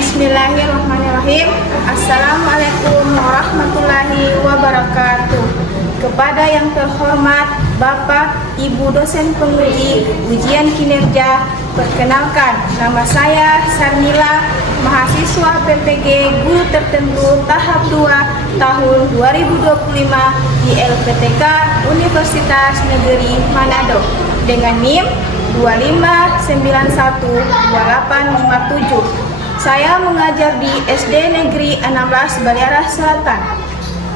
Bismillahirrahmanirrahim. Assalamualaikum warahmatullahi wabarakatuh. Kepada yang terhormat Bapak, Ibu dosen penguji ujian kinerja, perkenalkan nama saya Sarmila, mahasiswa PPG Guru Tertentu tahap 2 tahun 2025 di LPTK Universitas Negeri Manado dengan NIM 25912857. Saya mengajar di SD Negeri 16 Baliara Selatan.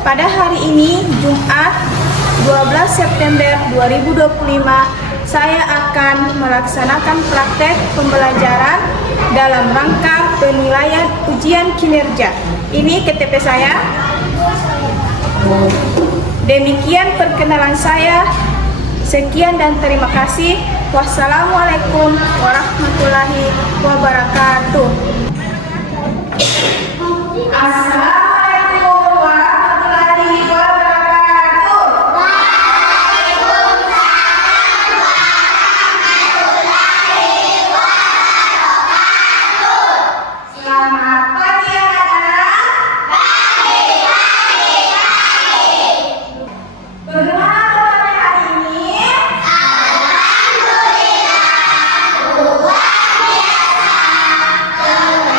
Pada hari ini, Jumat 12 September 2025, saya akan melaksanakan praktek pembelajaran dalam rangka penilaian ujian kinerja. Ini KTP saya. Demikian perkenalan saya. Sekian dan terima kasih. Wassalamualaikum warahmatullahi wabarakatuh. Assalamualaikum warahmatullahi wabarakatuh. Waalaikumsalam warahmatullahi wabarakatuh. Selamat pagi anak-anak. Pagi. Bagaimana kabarnya hari ini? Alhamdulillah luar biasa.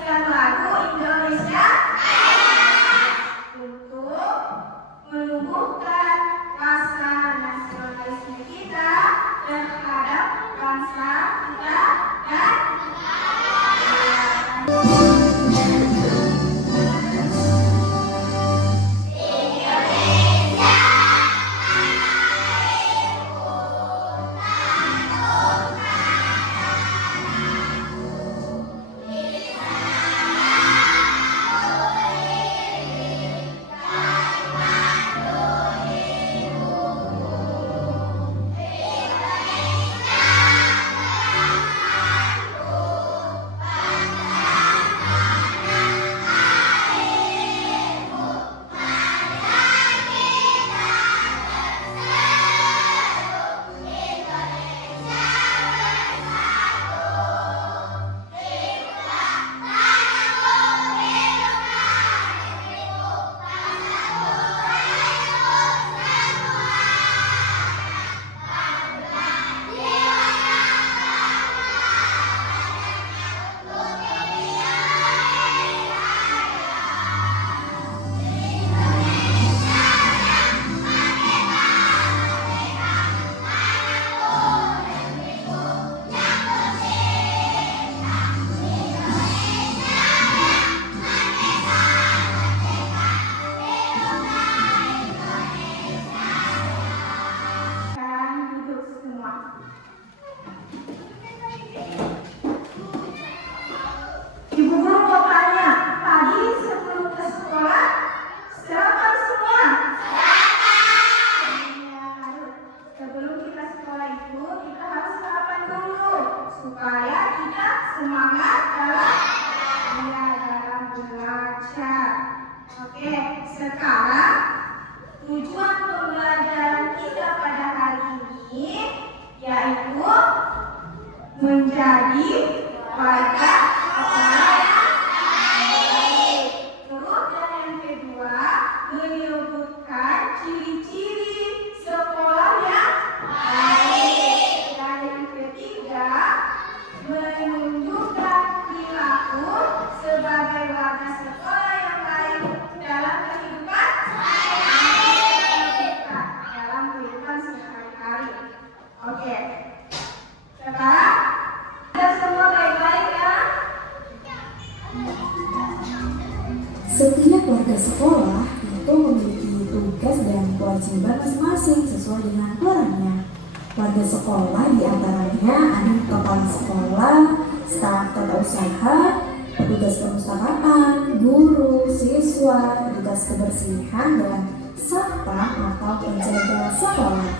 menyanyikan lagu Indonesia untuk menumbuhkan rasa nasionalisme kita terhadap bangsa kita dan Ibu guru mau tanya, tadi sebelum ke sekolah, sarapan semua? Ya, harus. Sebelum kita sekolah itu, kita harus sarapan dulu, supaya kita semangat dalam belajar. Oke, sekarang tujuan pembelajaran kita pada hari ini yaitu menjadi warga terus dan yang kedua menyebutkan ciri-ciri sekolah yang baik, dan yang ketiga menunjukkan perilaku sebagai warga sekolah yang baik dalam kehidupan sehari-hari. Oke, sekarang kita semua baik-baik ya. Setiap warga sekolah itu memiliki tugas dan kewajiban masing-masing sesuai dengan perannya. Warga sekolah diantaranya ada kepala sekolah, staf tata usaha, petugas perpustakaan, guru, siswa, petugas kebersihan, dan satpam atau penjaga sekolah.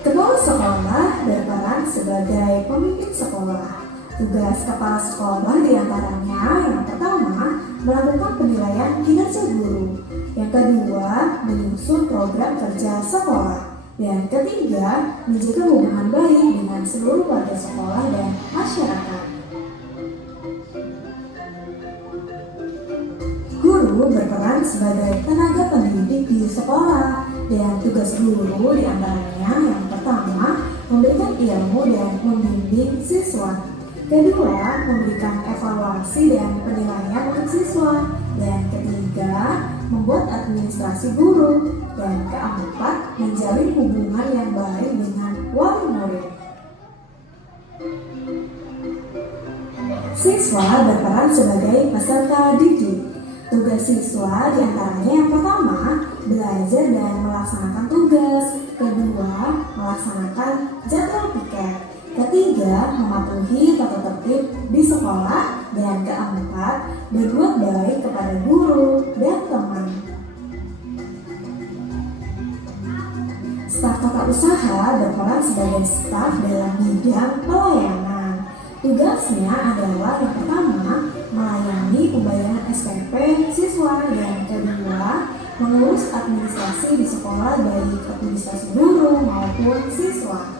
Kepala sekolah berperan sebagai pemimpin sekolah. Tugas kepala sekolah diantaranya yang pertama melakukan penilaian kinerja guru, yang kedua menyusun program kerja sekolah, dan ketiga menjaga hubungan baik dengan seluruh warga sekolah dan masyarakat. Guru berperan sebagai tenaga pendidik di sekolah, dan tugas guru diantaranya yang pertama memberikan ilmu dan membimbing siswa. Kedua, memberikan evaluasi dan penilaian untuk siswa. Dan ketiga, membuat administrasi guru. Dan keempat, menjalin hubungan yang baik dengan wali murid. Siswa berperan sebagai peserta didik. Tugas siswa diantaranya yang pertama, belajar dan melaksanakan tugas. Kedua, melaksanakan jadwal piket. Ketiga, mematuhi tata tertib di sekolah. Dan keempat, berbuat baik kepada guru dan teman. Staf tata usaha berperan sebagai staf dalam bidang pelayanan. Tugasnya adalah yang pertama, melayani pembayaran SPP siswa, dan kedua, mengurus administrasi di sekolah baik administrasi guru maupun siswa.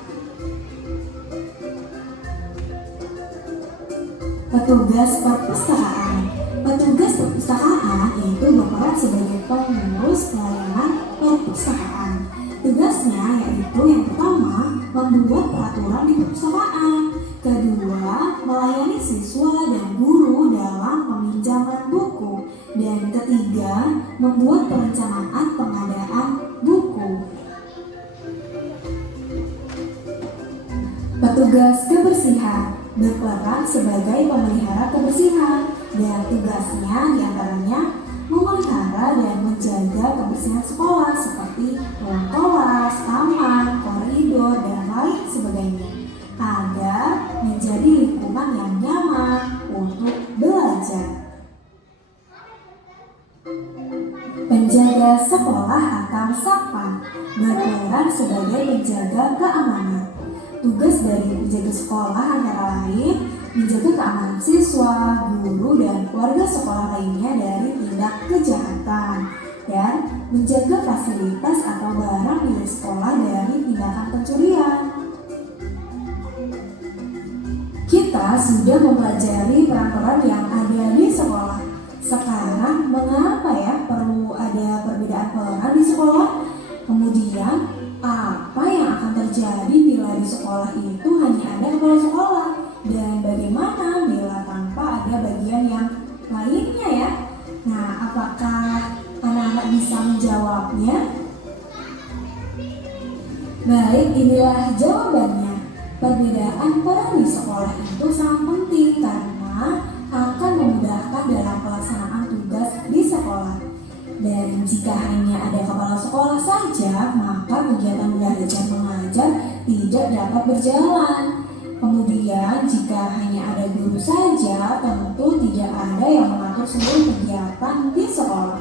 Petugas perpustakaan. Petugas perpustakaan itu berperan sebagai pengurus pelayanan perpustakaan. Tugasnya yaitu yang pertama, membuat peraturan di perpustakaan. Kedua, melayani siswa dan guru dalam peminjaman buku. Dan ketiga, membuat perencanaan pengadaan buku. Petugas kebersihan berperan sebagai pemelihara kebersihan dan tugasnya diantaranya memelihara dan menjaga kebersihan sekolah seperti ruang kelas, taman, koridor, dan lain sebagainya agar menjadi lingkungan yang nyaman untuk belajar. Penjaga sekolah atau satpam berperan sebagai penjaga keamanan. Tugas dari penjaga sekolah antara lain menjaga keamanan siswa, guru, dan warga sekolah lainnya dari tindak kejahatan dan menjaga fasilitas atau barang milik sekolah dari tindakan pencurian. Kita sudah mempelajari peran-peran yang ada di sekolah. Sekarang mengapa ya perlu ada perbedaan peran di sekolah? Kemudian apa yang akan terjadi bila di sekolah itu hanya ada kepala sekolah? Dan bagaimana bila tanpa ada bagian yang lainnya ya? Nah, apakah anak-anak bisa menjawabnya? Baik, inilah jawabannya. Perbedaan peran di sekolah itu sangat penting karena akan memudahkan dalam pelaksanaan tugas di sekolah. Dan jika hanya ada kepala sekolah saja, maka kegiatan belajar mengajar tidak dapat berjalan. Kemudian jika hanya ada guru saja, tentu tidak ada yang mengatur seluruh kegiatan di sekolah.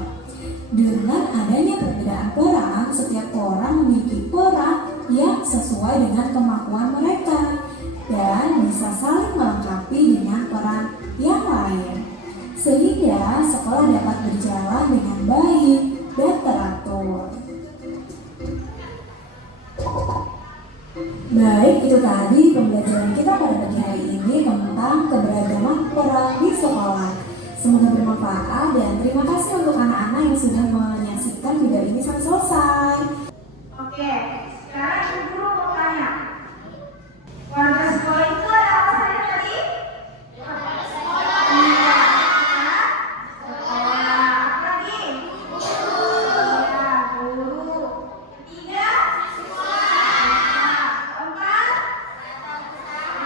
Dengan adanya perbedaan peran, setiap orang memiliki peran yang sesuai dengan kemampuan mereka dan bisa saling melengkapi dengan peran yang lain, sehingga sekolah dapat berjalan dengan baik dan teratur. Baik, itu tadi pembelajaran kita pada pagi hari ini tentang keberagaman peran di sekolah. Semoga bermanfaat dan terima kasih untuk anak-anak yang sudah menyaksikan video ini sampai selesai. Oke, sekarang Ibu Guru mau tanya. Warga sekolah itu ada apa saja tadi? Sekolah. Apa lagi? Guru. Ya, guru. Ketiga? Keempat?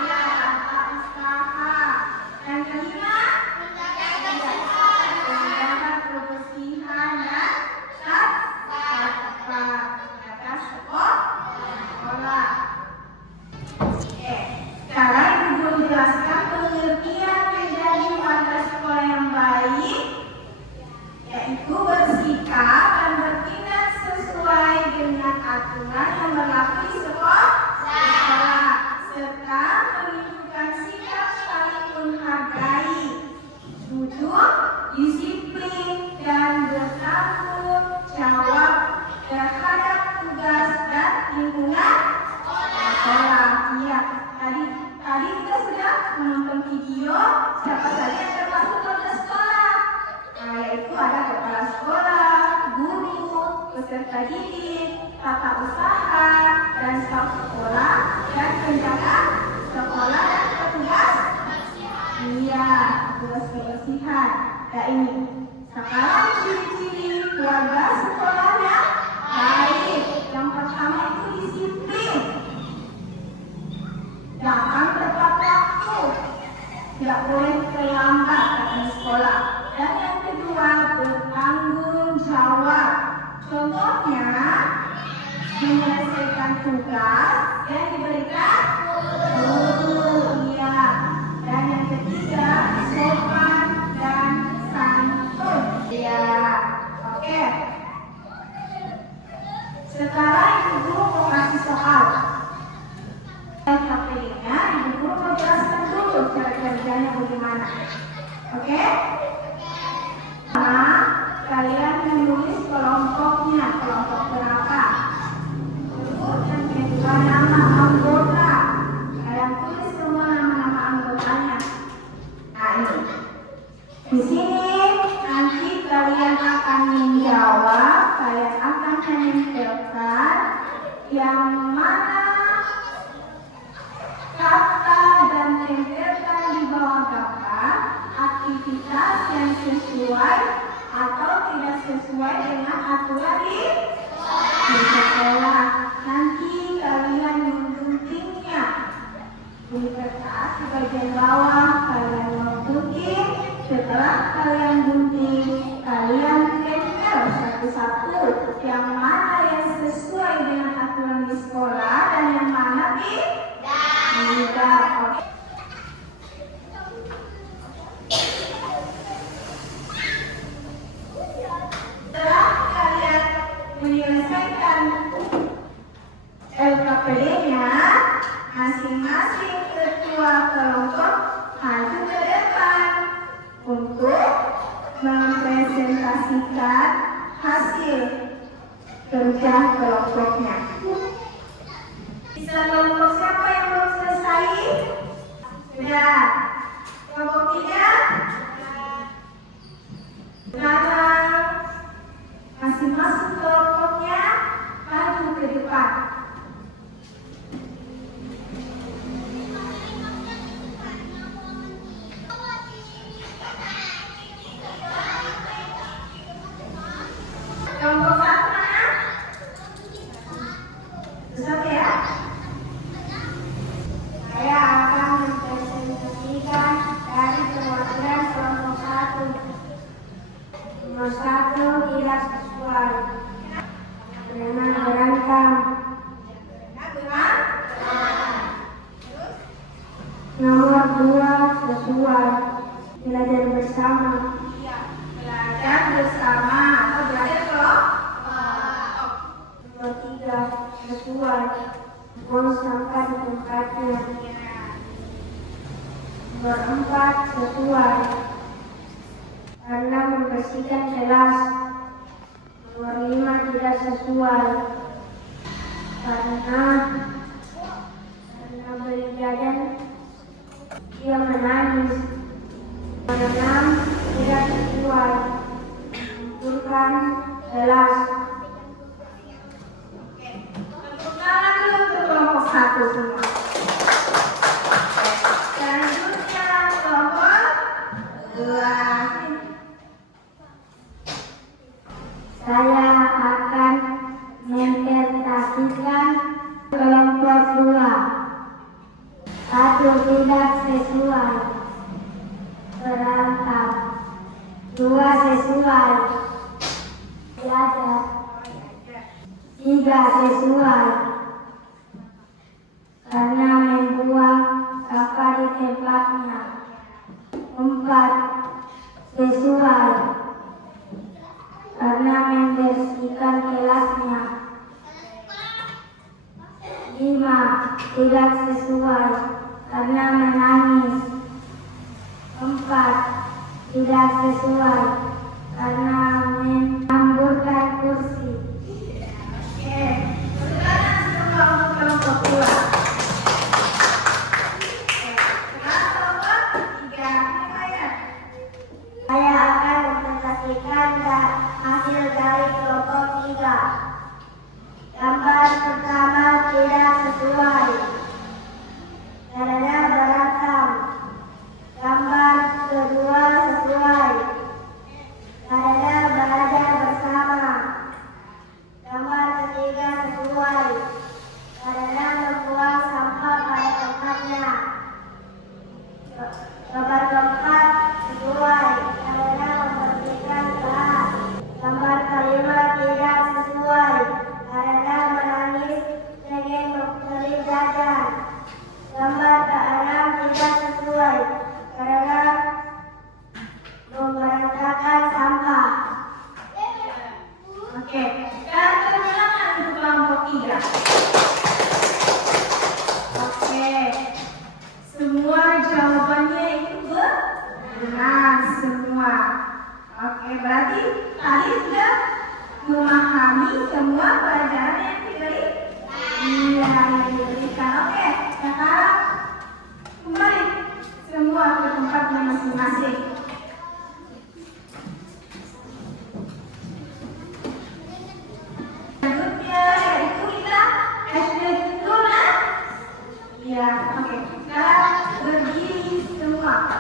Ya, usaha. Yang kelima? Menjaga kebersihan dan satpam atas sekolah. Oke, sekarang Ibu Guru menjelaskan pengertian menjadi warga sekolah yang baik, yaitu bersikap dan bertindak sesuai dengan aturan yang berlaku di sekolah, serta menunjukkan sikap saling menghargai, jujur, disiplin, dan bertanggung jawab terhadap tugas dan lingkungan sekolah. Iya, tadi kita sudah menonton video siapa saja yang termasuk warga sekolah. Nah, yaitu ada kepala sekolah, guru, peserta didik, tata usaha, dan staf sekolah, dan penjaga sekolah dan petugas. Iya, petugas kebersihan. Nah, ini sekarang ciri-ciri warga sekolah yang baik. Yang pertama itu disiplin. Datang tepat waktu, tidak boleh terlambat datang ke sekolah. Dan yang kedua, bertanggung jawab. Contohnya, menyelesaikan tugas yang diberikan guru. Iya. Dan yang ketiga, sopan dan santun. Iya. Oke. Sekarang Ibu Guru mau kasih soal. HP-nya, Ibu Guru mau jelaskan dulu cara kerjanya bagaimana. Oke? Nah, kalian menulis kelompoknya, kelompok berapa. Kemudian kedua, nama anggota. Kalian tulis semua nama-nama anggotanya. Nah, ini. Di sini nanti kalian akan menjawab, kalian akan menentukan yang mana kata dan tempelkan di bawah gambar aktivitas yang sesuai atau tidak sesuai dengan aturan di sekolah. Nanti kalian mengguntingnya di kertas di bagian bawah. Kalian menggunting. Setelah kalian gunting, kalian tempel satu-satu yang mana yang sesuai dengan aturan di sekolah dan yang mana tidak. Setelah kalian menyelesaikan LKPD-nya, masing-masing ketua kelompok maju ke depan untuk mempresentasikan hasil kerja kelompoknya. Bisa kelompok siapa yang belum selesai? Sudah. Kelompok 3? Sekarang masing-masing kelompoknya maju ke depan. Kelompok 1 mana? Besok ya. Saya akan mempresentasikan dari perwakilan kelompok 1. Nomor 1 tidak sesuai. Berenang berantem. Nomor 2 sesuai. Belajar bersama. Belajar bersama atau belajar kelompok. Nomor 3 sesuai. Buang sampah di tempatnya. Nomor 4 sesuai. Karena membersihkan kelas. Nomor 5 tidak sesuai. Karena beli jajan dia menangis. Nomor 6 tidak sesuai. Mengumpulkan kelas. Tepuk tangan dulu untuk kelompok 1 semua. Selanjutnya kelompok 2. Saya akan mempresentasikan kelompok 2. 1 tidak sesuai. Berantem. 2 sesuai. Belajar. 3 sesuai. Karena membuang sampah di tempatnya. 4 sesuai. Karena membersihkan kelasnya. 5 tidak sesuai. Karena menangis. 4 tidak sesuai. Karena menamburkan kursi. Oke, sekarang semua untuk kelompok 2. Sekarang kelompok 3. Saya akan mempresentasikan hasil dari kelompok 3. Gambar pertama tidak sesuai. Karena berantem. Gambar kedua sesuai. Karena belajar bersama. Gambar ketiga sesuai. Karena membuang sampah pada tempatnya. Gambar keempat sesuai. Karena membersihkan kelas. Gambar kelima tidak sesuai. Karena menangis pengen membeli jajan. Gambar keenam tidak sesuai. Karena memberantakan sampah. Oke, sekarang kemenangan untuk kelompok 3. Oke, semua jawabannya itu benar semua. Oke, berarti tadi sudah memahami semua pelajaran yang diberikan. Oke, sekarang kembali semua ke tempatnya masing-masing. Selanjutnya yaitu kita SD dulu. Ya, oke. Sekarang berdiri semua.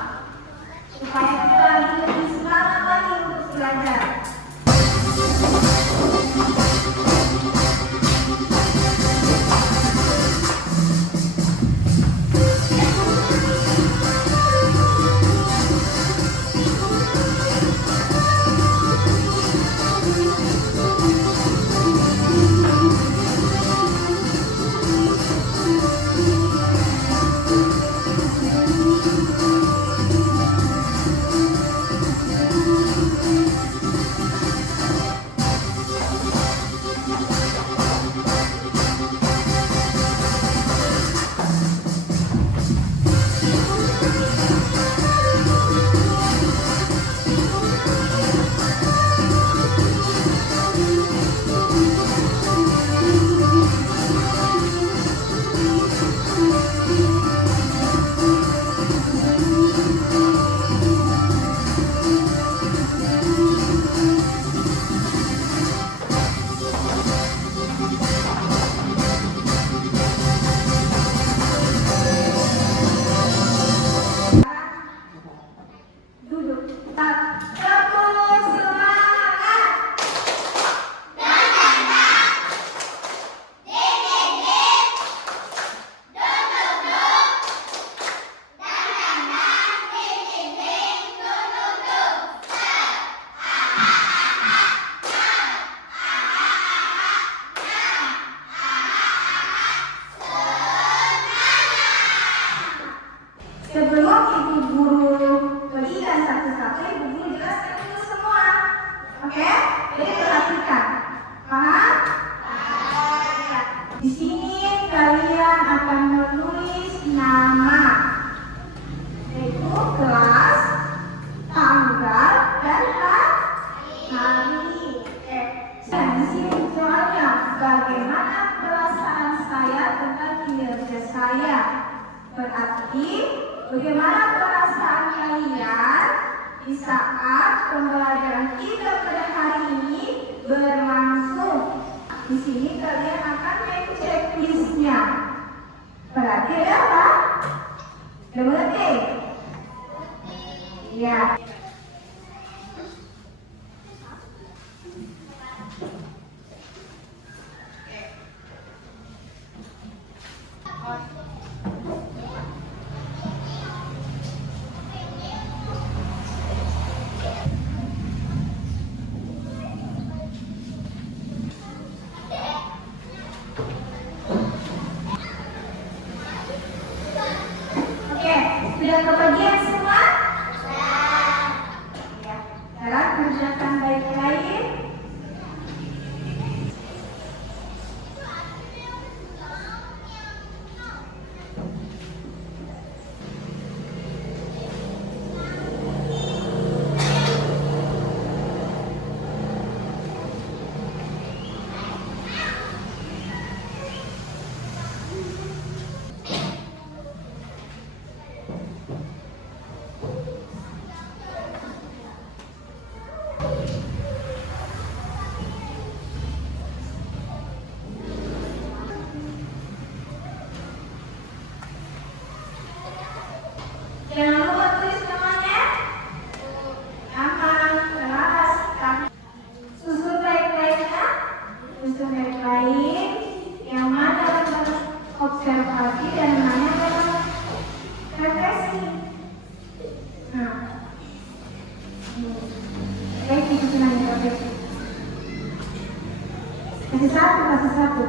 Tepuk semangat. Sebelum Ibu Guru berikan satu-satu, Ibu Guru jelaskan dulu semua. Oke? Jadi perhatikan. Paham? Ya. Di sini kalian akan menulis nama, yaitu kelas, tanggal, dan hari. Dan di sini soalnya bagaimana perasaan saya tentang kinerja saya. Berarti bagaimana perasaan kalian di saat pembelajaran kita pada hari ini berlangsung? Di sini kalian akan make checklistnya. Berarti ada apa? Ada mengerti? Ya. Sudah kebagian semua? Ya. Sekarang kerjakan baik-baik. Jangan lupa tulis namanya. Nama, kelas, susun baik-baiknya. Susun baik-baik. Yang mana dalam observasi dan mana dalam refleksi. Nah, baik disusunannya refleksi. Kasih satu.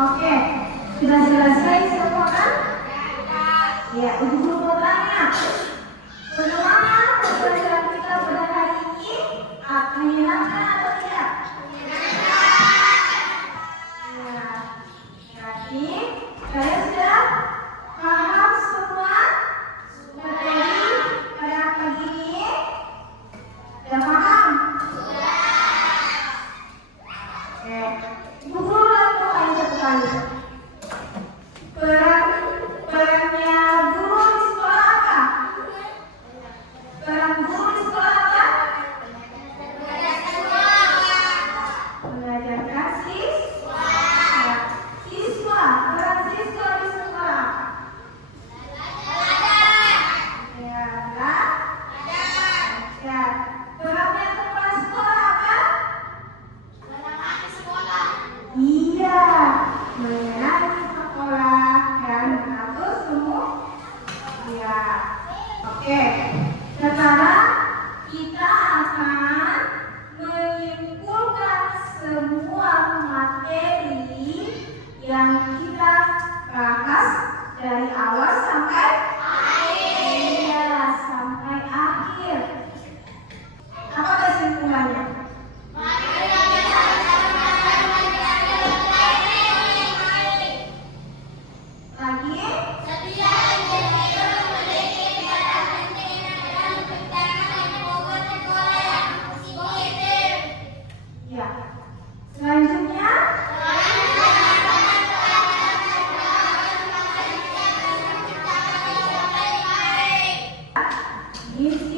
Oke, sudah selesai semua kan? Ya, Ibu Guru mau tanya, bagaimana pembelajaran kita pada hari ini? Menyenangkan atau tidak? Ya, berarti kalian sudah paham semua materi pada pagi ini? Sudah paham? Oke, Ibu Guru lakukan satu kali. Perannya guru di sekolah apa? Peran guru di sekolah apa? Mengajarkan siswa. Siswa, peran siswa di sekolah. Ya, ya. Perannya kepala sekolah apa? Iya, menyenangi sekolah dan mengatur semua. Iya. Oke. Sekarang kita akan menyimpulkan semua materi yang kita bahas dari awal sampai akhir. Iya, sampai akhir. lagi